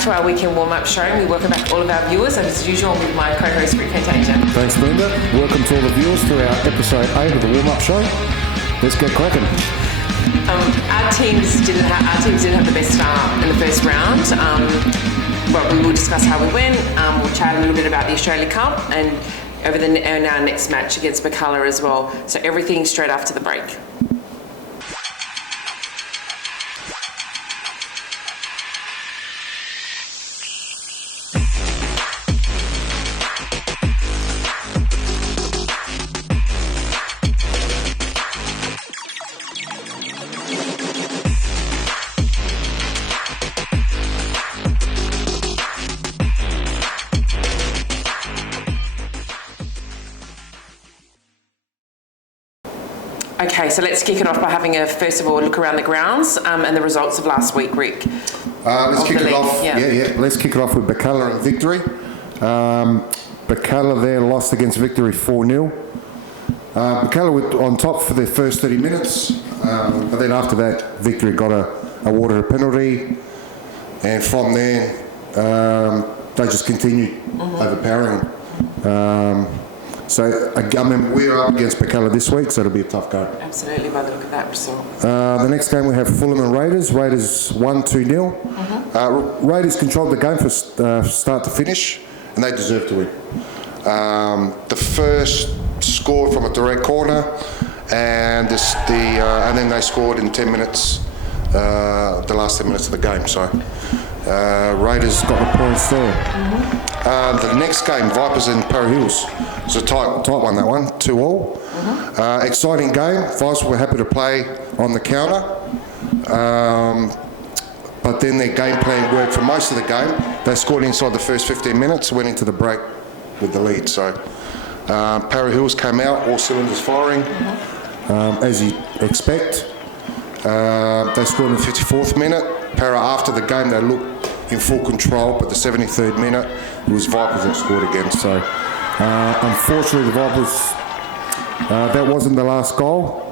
back to our weekend warm-up show. We welcome back all of our viewers, and as usual, with my co-host Rick Contagion. Thanks, Linda. Welcome to all the viewers to our episode 8 of the warm-up show. Let's get cracking. Our teams didn't have the best start in the first round, but we will discuss how we went. We'll chat a little bit about the Australia Cup and our next match against Birkalla as well. So everything straight after the break. Okay, so let's kick it off by having first of all, look around the grounds and the results of last week, Rick. Let's kick it off. Yeah. Let's kick it off with Birkalla and Victory. Birkalla there lost against Victory 4-0. Birkalla were on top for their first 30 minutes, but then after that, Victory got awarded a penalty, and from there, they just continued overpowering. So, I mean, we're up against Birkalla this week, so it'll be a tough game. Absolutely, by the look of that result. The next game we have Fulham and Raiders. Raiders won 2-0. Raiders controlled the game from start to finish, and they deserved to win. The first scored from a direct corner, and then they scored in 10 minutes, the last 10 minutes of the game. So, Raiders got the points there. The next game, Vipers and Para Hills. It's a tight one, that one, 2-2. Exciting game. Vipers were happy to play on the counter. But then their game plan worked for most of the game. They scored inside the first 15 minutes, went into the break with the lead. So Para Hills came out, all cylinders firing, as you expect. They scored in the 54th minute. Para, after the game, they looked in full control, but the 73rd minute, it was Vipers that scored again. So, unfortunately, the Vipers, that wasn't the last goal.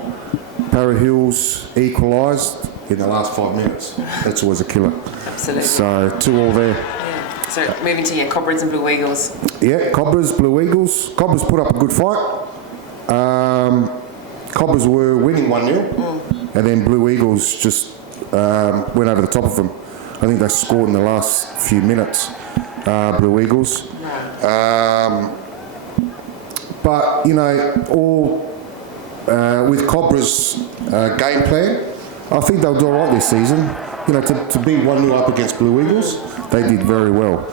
Para Hills equalised in the last 5 minutes. That's always a killer. Absolutely. So, 2-2 there. Yeah. So, moving to Cobras and Blue Eagles. Yeah, Cobras, Blue Eagles. Cobras put up a good fight. Cobras were winning 1-0, and then Blue Eagles just went over the top of them. I think they scored in the last few minutes, Blue Eagles. But, you know, with Cobra's game plan, I think they'll do all right this season. You know, to be 1-0 up against Blue Eagles, they did very well.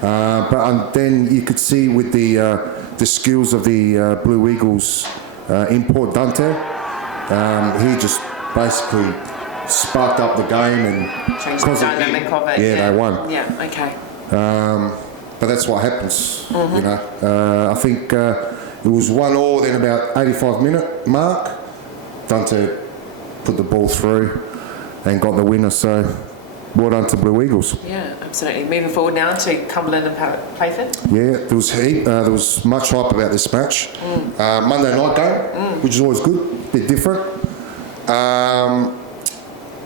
But then you could see with the skills of the Blue Eagles import Dante, he just basically sparked up the game and changed the dynamic of it. Yeah, they won. Yeah, okay. But that's what happens, you know. I think it was 1-1, then about 85-minute mark, Dante put the ball through and got the winner. So, well done to Blue Eagles. Yeah, absolutely. Moving forward now to Cumberland and Playford. Yeah, there was much hype about this match. Monday night game, which is always good, a bit different.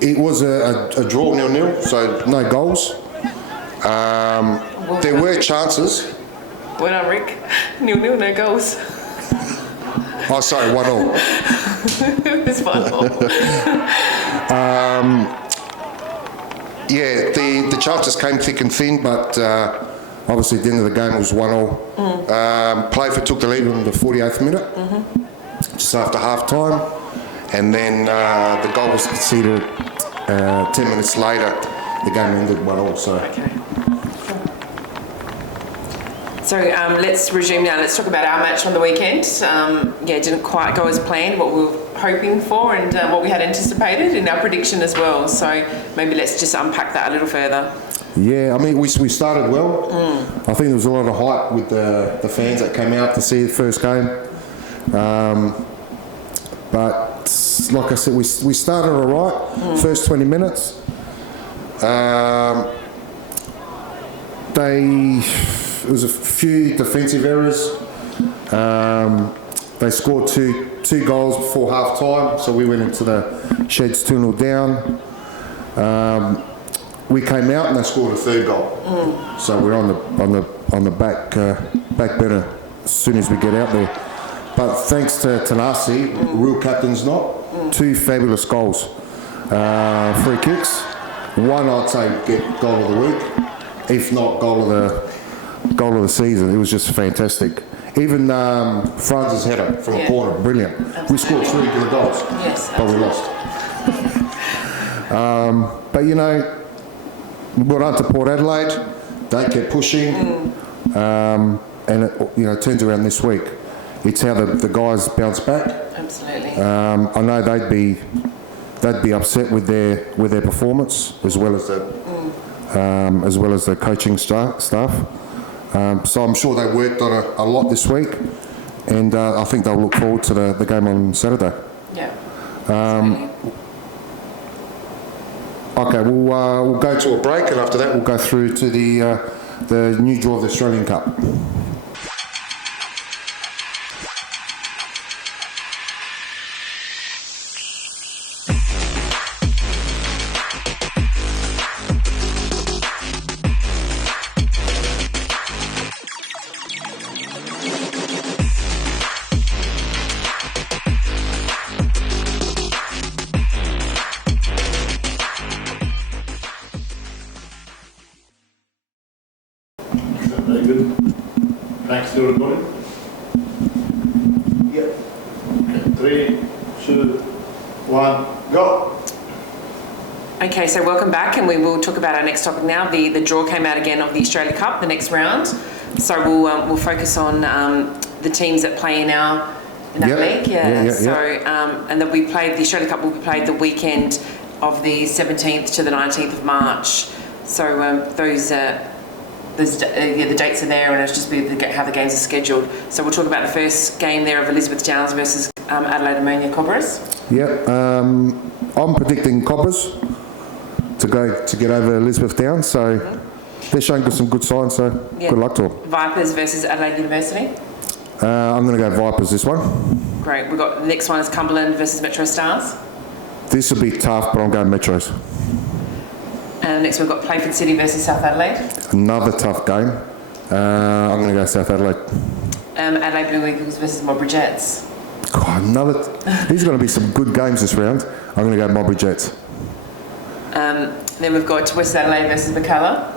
It was a draw 0-0, so no goals. There were chances. Well done, Rick. 0-0, no goals. Oh, sorry, 1-1. It was 1-1. Yeah, the chances came thick and thin, but obviously at the end of the game it was 1-1. Playford took the lead in the 48th minute, just after half time, and then the goal was conceded 10 minutes later. The game ended 1-1. So. Okay. So let's resume now. Let's talk about our match on the weekend. Didn't quite go as planned, what we were hoping for and what we had anticipated in our prediction as well. So maybe let's just unpack that a little further. Yeah, I mean, we started well. I think there was a lot of hype with the fans that came out to see the first game. But like I said, we started all right. First 20 minutes. There was a few defensive errors. They scored two goals before half time, so we went into the sheds 2-0 down. we came out and they scored a third goal. So we're on the back burner as soon as we get out there. But thanks to Tanasi, real captain's not, 2 fabulous goals. 3 kicks. One I'd say get goal of the week, if not goal of the season. It was just fantastic. Even Franz's header from a corner, brilliant. Absolutely. We scored 3 good goals, but we lost. But you know, we got on to Port Adelaide. They kept pushing, and it turns around this week. It's how the guys bounce back. Absolutely. I know they'd be upset with their performance as well as the coaching staff. So I'm sure they worked on a lot this week, and I think they'll look forward to the game on Saturday. Yeah. Okay, we'll go to a break, and after that we'll go through to the new draw of the Australian Cup. Very good. Thanks to everybody. Yep. Okay, 3, 2, 1, go. Okay, so welcome back, and we will talk about our next topic now. The draw came out again of the Australia Cup, the next round. So we'll focus on the teams that play in that league. And that we played the Australia Cup will be played the weekend of the 17th to the 19th of March. So the dates are there, and it's just how the games are scheduled. So we'll talk about the first game there of Elizabeth Downs versus Adelaide Ammonia Cobras. I'm predicting Cobras to get over Elizabeth Downs. So they're showing some good signs. So good luck to them. Vipers versus Adelaide University. I'm going to go Vipers this one. Great. We've got the next one is Cumberland versus Metro Stars. This will be tough, but I'm going Metros. And next we've got Playford City versus South Adelaide. Another tough game. I'm going to go South Adelaide. Adelaide Blue Eagles versus Modbury Jets. God, these are going to be some good games this round. I'm going to go Modbury Jets. Then we've got West Adelaide versus Birkalla.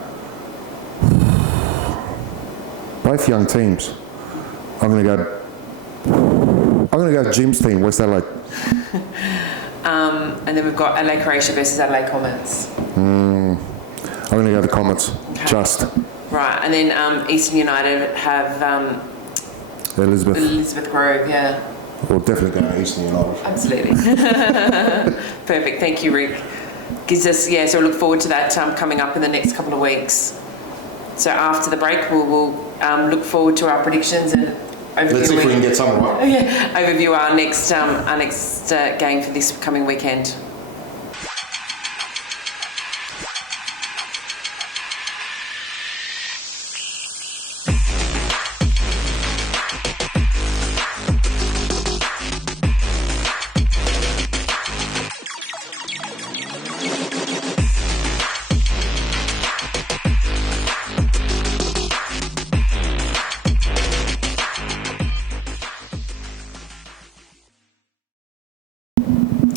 Both young teams. I'm going to go Jim's team, West Adelaide. And then we've got Adelaide Croatia versus Adelaide Comets. I'm going to go the Comets. Okay. Just. Right, and then Eastern United have Elizabeth Grove, yeah. We'll definitely go to Eastern United. Absolutely. Perfect, thank you, Rick. Gives us, so we'll look forward to that coming up in the next couple of weeks. So after the break, we'll look forward to our predictions and overview. Let's see if we can get some right. Overview our next game for this coming weekend.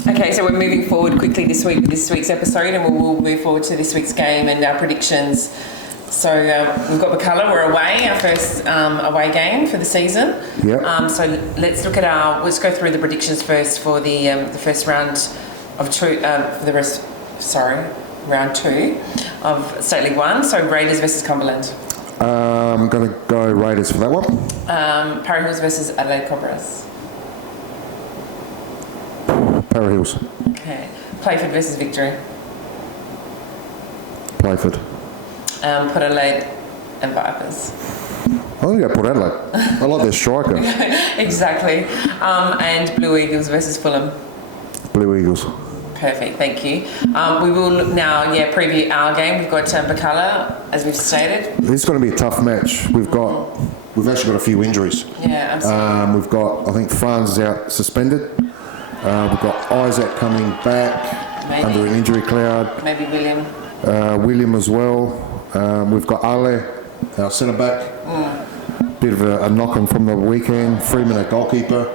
Okay, so we're moving forward quickly this week with this week's episode, and we'll move forward to this week's game and our predictions. So we've got Birkalla, we're away, our first away game for the season. Yep. So let's look at let's go through the predictions first for the first round of round 2 of State League 1. So Raiders versus Cumberland. I'm going to go Raiders for that one. Parra Hills versus Adelaide Cobras. Parra Hills. Okay. Playford versus Victory. Playford. Port Adelaide and Vipers. I'm going to go Port Adelaide. I like their striker. Exactly. And Blue Eagles versus Fulham. Blue Eagles. Perfect, thank you. We will look now, preview our game. We've got Birkalla, as we've stated. This is going to be a tough match. We've actually got a few injuries. Yeah, absolutely. We've got, I think, Franz is out suspended. We've got Isaac coming back under an injury cloud. Maybe William. William as well. We've got Ale, our centre back. Bit of a knock-on from the weekend. Freeman, our goalkeeper.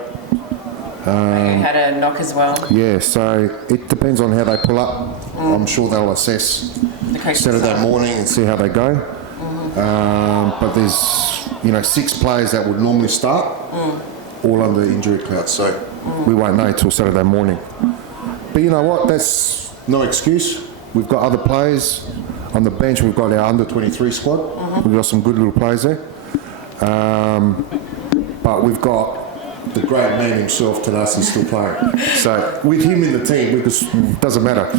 Had a knock as well. Yeah, so it depends on how they pull up. I'm sure they'll assess The coaching Saturday staff. morning and see how they go. But there's 6 players that would normally start, all under injury cloud. So we won't know till Saturday morning. But you know what? That's no excuse. We've got other players on the bench. We've got our under 23 squad. We've got some good little players there. But we've got the great man himself, Tanasi, still playing. So with him in the team, it doesn't matter.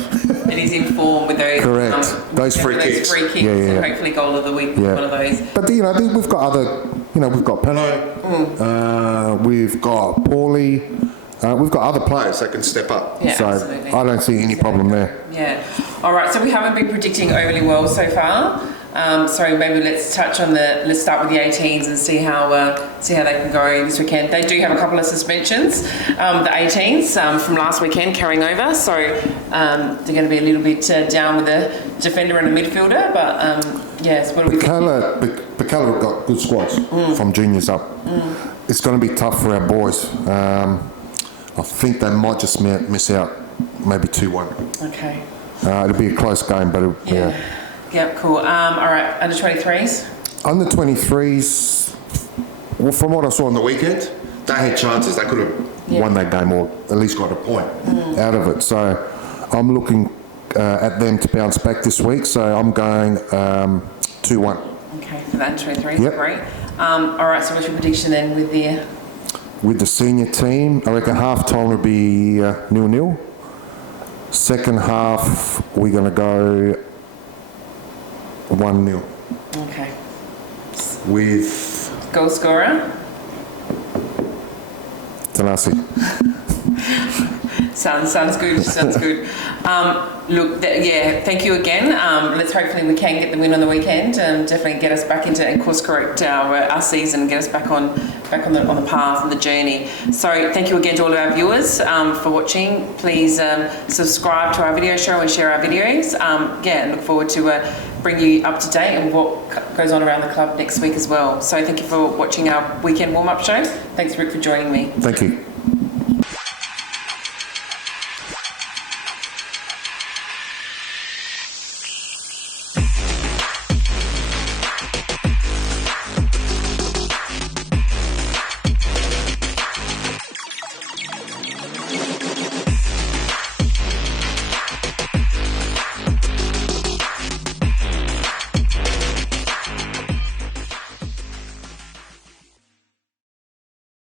And he's in form with those. Correct. Those free kicks. Yeah. Yeah. So hopefully goal of the week, one of those. But I think we've got other. We've got Pano. We've got Paulie. We've got other players that can step up. Yeah, so absolutely. I don't see any problem there. Yeah. All right. So we haven't been predicting overly well so far. So maybe let's start with the 18s and see how they can go this weekend. They do have a couple of suspensions, the 18s from last weekend carrying over. So they're going to be a little bit down with a defender and a midfielder. But yes, what do we think? Birkalla have got good squads from juniors up. It's going to be tough for our boys. I think they might just miss out, maybe 2-1. Okay. It'll be a close game, but yeah. Yep, cool. All right, under 23s? Under 23s, well, from what I saw on the weekend, they had chances. They could have won that game or at least got a point out of it. So I'm looking at them to bounce back this week. So I'm going 2-1. Okay, for that under 23s, Yep. great. All right, so what's your prediction then with the... With the senior team, I reckon half time will be 0-0. Second half, we're going to go 1-0. Okay. With Goal scorer? Tanasi. Sounds good. Sounds good. Look, thank you again. Let's hopefully we can get the win on the weekend. Definitely get us back into and course correct our season, get us back on the path and the journey. So thank you again to all of our viewers for watching. Please subscribe to our video show and share our videos. And look forward to bring you up to date on what goes on around the club next week as well. So thank you for watching our weekend warm-up show. Thanks, Rick, for joining me. Thank you.